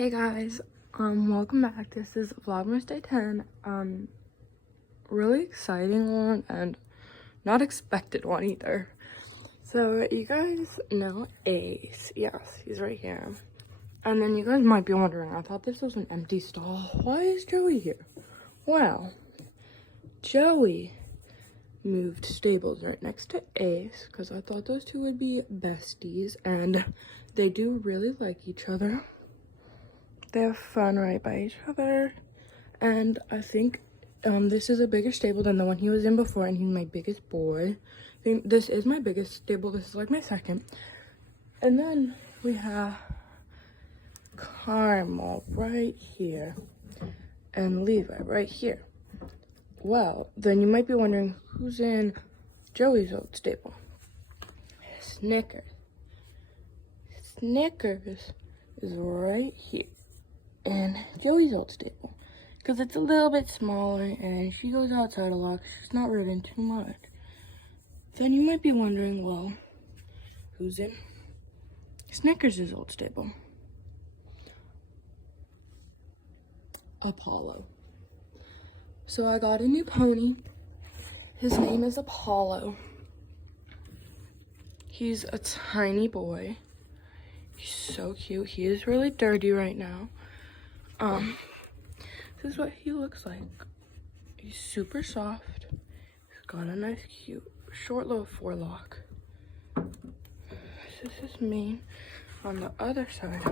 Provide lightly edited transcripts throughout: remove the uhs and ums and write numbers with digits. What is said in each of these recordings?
Hey guys, welcome back. This is Vlogmass Day 10. Really exciting one and not expected one either. So you guys know Ace. Yes, he's right here. And then you guys might be wondering, I thought this was an empty stall. Why is Joey here? Well, Joey moved stables right next to Ace because I thought those two would be besties, and they do really like each other. They have fun right by each other, and I think this is a bigger stable than the one he was in before, and he's my biggest boy. I think this is my biggest stable. This is like my second. And then we have Carmel right here and Levi right here. Well, then you might be wondering who's in Joey's old stable. Snickers. Snickers is right here in Joey's old stable because it's a little bit smaller and she goes outside a lot. She's not ridden too much. Then you might be wondering, well, who's in Snickers' old stable? Apollo. So I got a new pony. His name is Apollo. He's a tiny boy. He's so cute. He is really dirty right now. This is what he looks like. He's super soft. He's got a nice, cute, short little forelock. This is his mane. On the other side,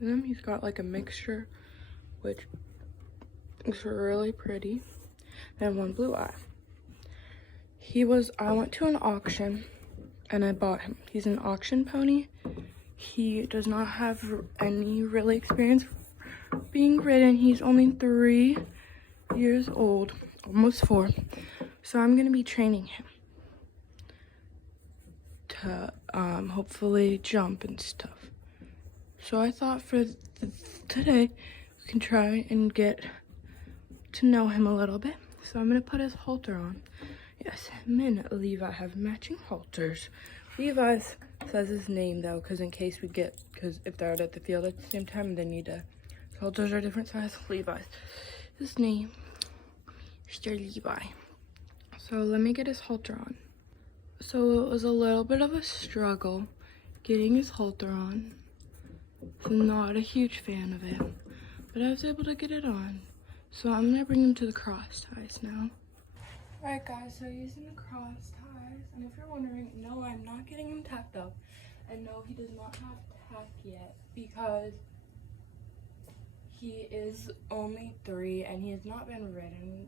he's got like a mixture, which looks really pretty, and one blue eye. I went to an auction and I bought him. He's an auction pony. He does not have any really experience being ridden. He's only 3 years old, almost 4. So I'm gonna be training him to hopefully jump and stuff. So I thought for today we can try and get to know him a little bit. So I'm gonna put his halter on. Yes, him and Levi have matching halters. Levi's says his name though, because if they're out at the field at the same time, they need to. Halters are different size. Levi's. His name, Mr. Levi. So let me get his halter on. So it was a little bit of a struggle getting his halter on. I'm not a huge fan of it, but I was able to get it on. So I'm gonna bring him to the cross ties now. Alright guys, so using the cross ties, and if you're wondering, no, I'm not getting him tacked up, and no, he does not have tack yet, because he is only 3, and he has not been ridden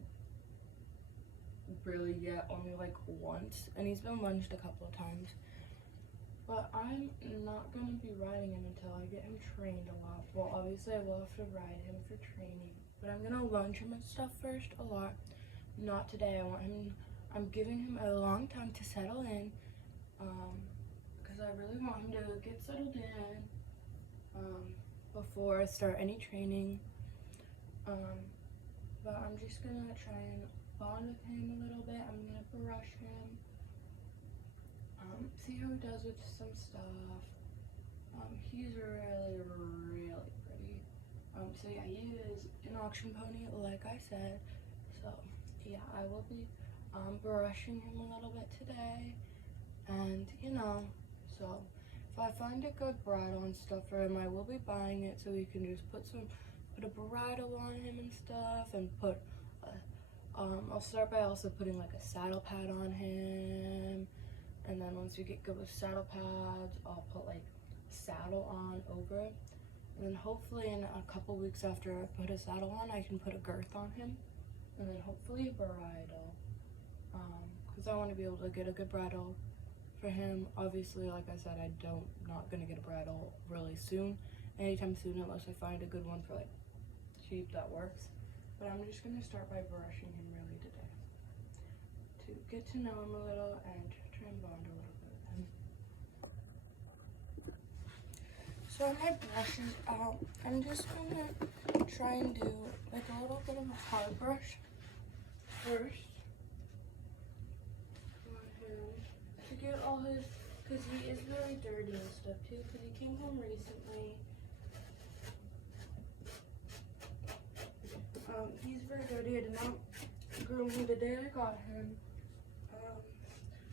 really yet, only like once, and he's been lunged a couple of times. But I'm not going to be riding him until I get him trained a lot. Well, obviously I will have to ride him for training, but I'm going to lunge him and stuff first a lot. Not today. I'm giving him a long time to settle in, because I really want him to get settled in before I start any training. But I'm just going to try and bond with him a little bit. I'm going to brush him. See how he does with some stuff. He's really, really pretty. So yeah, he is an auction pony, like I said. So yeah, I will be brushing him a little bit today. And so if I find a good bridle and stuff for him, I will be buying it so we can just put a bridle on him and stuff, and put I'll start by also putting like a saddle pad on him. And then once we get good with saddle pads, I'll put like a saddle on over it. And then hopefully in a couple weeks after I put a saddle on, I can put a girth on him. And then hopefully a bridle. Because I want to be able to get a good bridle for him. Obviously, like I said, not going to get a bridle really soon. Anytime soon, unless I find a good one for like cheap that works. But I'm just going to start by brushing him really today, to get to know him a little and try and bond a little bit with him. So my brush is out. I'm just gonna try and do like a little bit of a hard brush first on him to get all his because he is really dirty and stuff too, because he came home recently. He's very dirty. I did not groom him the day I got him.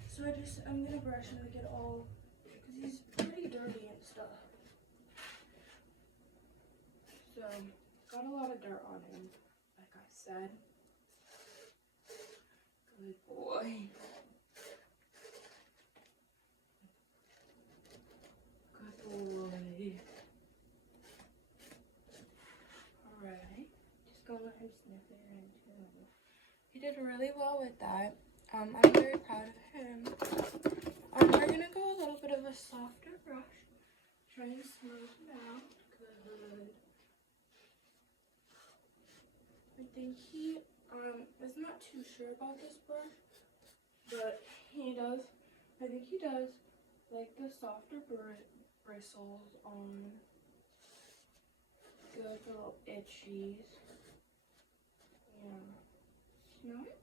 So I'm gonna brush him to get all, because he's pretty dirty and stuff. So, got a lot of dirt on him, like I said. Good boy. Good boy. Alright. Just gonna let him sniff it in too. He did really well with that. I'm very proud of him. We're gonna go a little bit of a softer brush. Try and smooth him out. Good. I think he is not too sure about this brush, but I think he does like the softer bristles on. Good little itchies. Yeah. Smell it?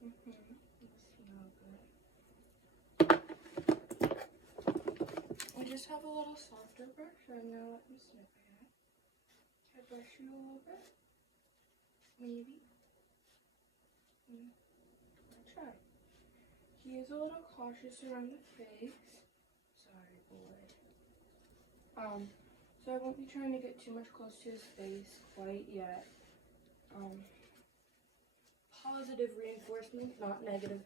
It smells good. I just have a little softer brush. I'm gonna let him sniff it. Can I brush you a little bit? Maybe. I'll try. He is a little cautious around the face. Sorry, boy. So I won't be trying to get too much close to his face quite yet. Positive reinforcement, not negative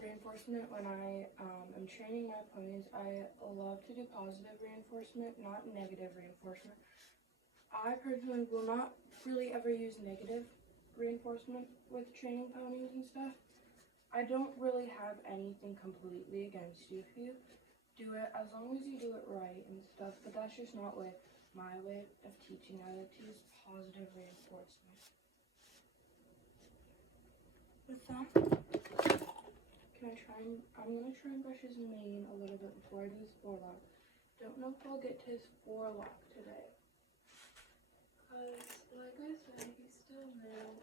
reinforcement. When I am training my ponies, I love to do positive reinforcement, not negative reinforcement. I personally will not really ever use negative reinforcement with training ponies and stuff. I don't really have anything completely against you if you do it, as long as you do it right and stuff, but that's just not my way of teaching. I like to use positive reinforcement. With that, I'm gonna try and brush his mane a little bit before I do his forelock. Don't know if I'll get to his forelock today. Because, like I said, he's still new.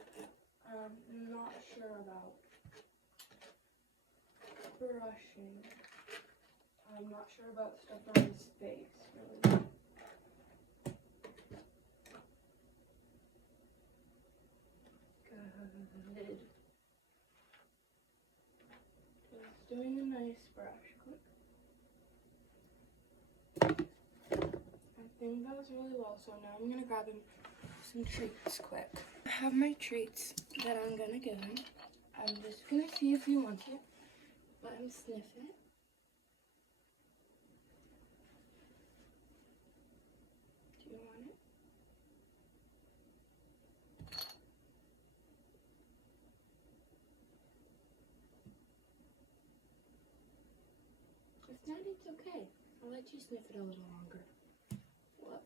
I'm not sure about brushing. I'm not sure about stuff on his face, really. Good. Just doing a nice brush. Quick. I think that was really well, so now I'm gonna grab him some treats quick. I have my treats that I'm gonna give him. I'm just gonna see if he wants it. Let him sniff it. Do you want it? If not, it's okay. I'll let you sniff it a little longer. What?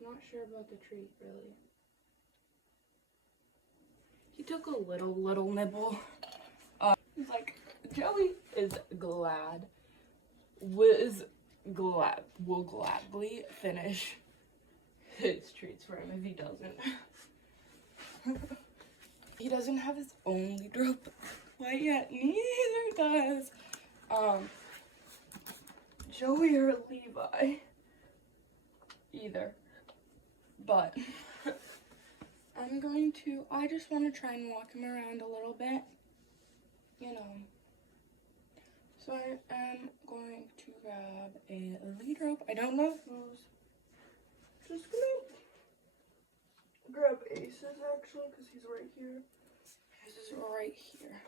I'm not sure about the treat, really. He took a little nibble. He's like, Joey is glad. Will gladly finish his treats for him if he doesn't. He doesn't have his own leader quite yet. Neither does Joey or Levi either. But I just want to try and walk him around a little bit, you know. So I am going to grab a lead rope. I don't know who's. Just gonna grab Ace's actually, because he's right here. Ace is right here.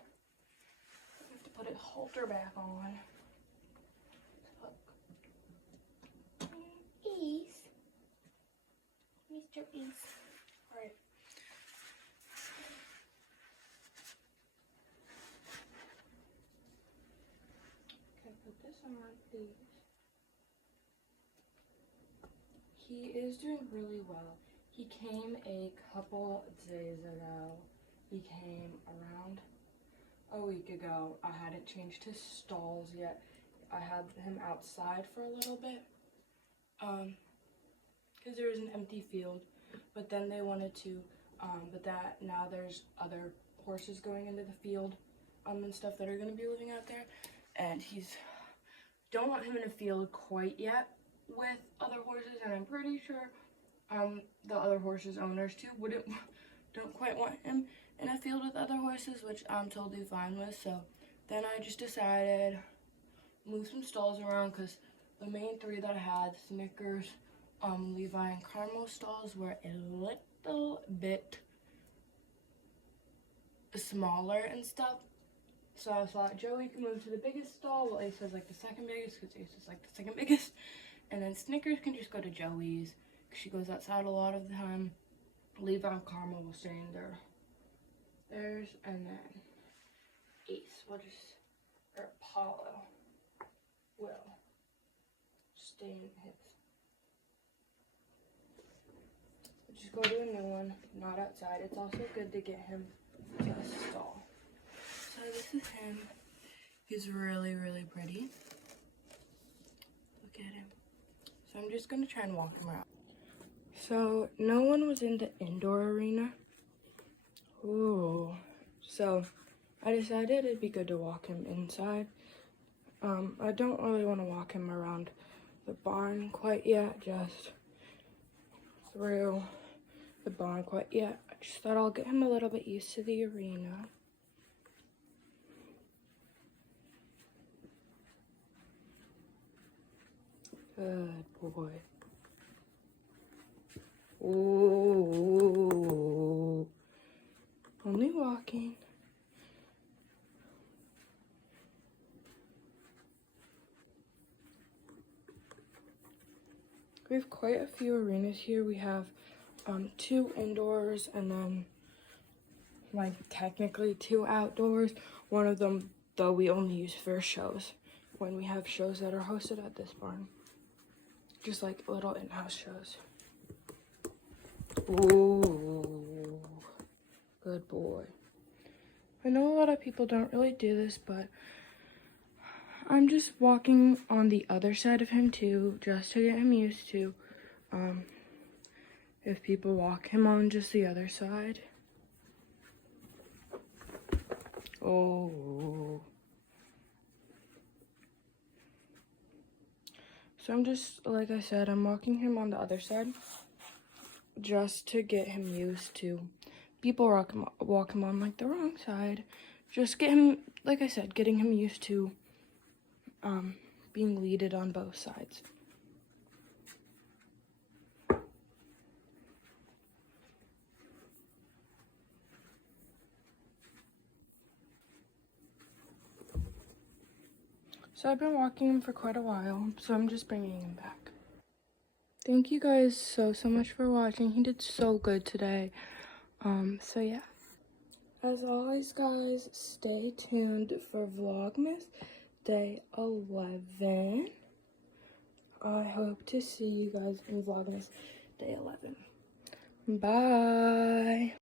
I have to put his halter back on. Look. Ace. Mr. Ace. Alright. Can I put this on, please? He is doing really well. He came a couple days ago. He came around a week ago. I hadn't changed his stalls yet. I had him outside for a little bit. Because there was an empty field. But then they wanted to, now there's other horses going into the field and stuff that are going to be living out there. and don't want him in a field quite yet with other horses, and I'm pretty sure the other horses' owners too don't quite want him in a field with other horses, which I'm totally fine with. So then I just decided move some stalls around, because the main three that I had, Snickers, Levi, and Carmel stalls, were a little bit smaller and stuff. So I thought Joey can move to the biggest stall, while Ace was like the second biggest, because Ace is like the second biggest. And then Snickers can just go to Joey's, because she goes outside a lot of the time. Levi and Carmel will stay in theirs, and then Ace will just, or Apollo will stay in his. Just go to a new one, not outside. It's also good to get him to a stall. So this is him. He's really, really pretty. Look at him. So I'm just gonna try and walk him around. So no one was in the indoor arena. Ooh. So I decided it'd be good to walk him inside. I don't really want to walk him around the barn quite yet, just through the barn quite yet. I just thought I'll get him a little bit used to the arena. Good boy. Ooh. Only walking. We have quite a few arenas here. We have 2 indoors, and then like technically 2 outdoors. One of them though we only use for shows, when we have shows that are hosted at this barn. Just like little in-house shows. Ooh, good boy. I know a lot of people don't really do this, but I'm just walking on the other side of him too, just to get him used to if people walk him on just the other side. Oh. So I'm just, like I said, I'm walking him on the other side just to get him used to people walk him on like the wrong side. Just get him, like I said, getting him used to being leaded on both sides. So I've been walking him for quite a while, so I'm just bringing him back. Thank you guys so much for watching. He did so good today. So yeah. As always, guys, stay tuned for Vlogmass Day 11. I hope to see you guys in Vlogmass Day 11. Bye.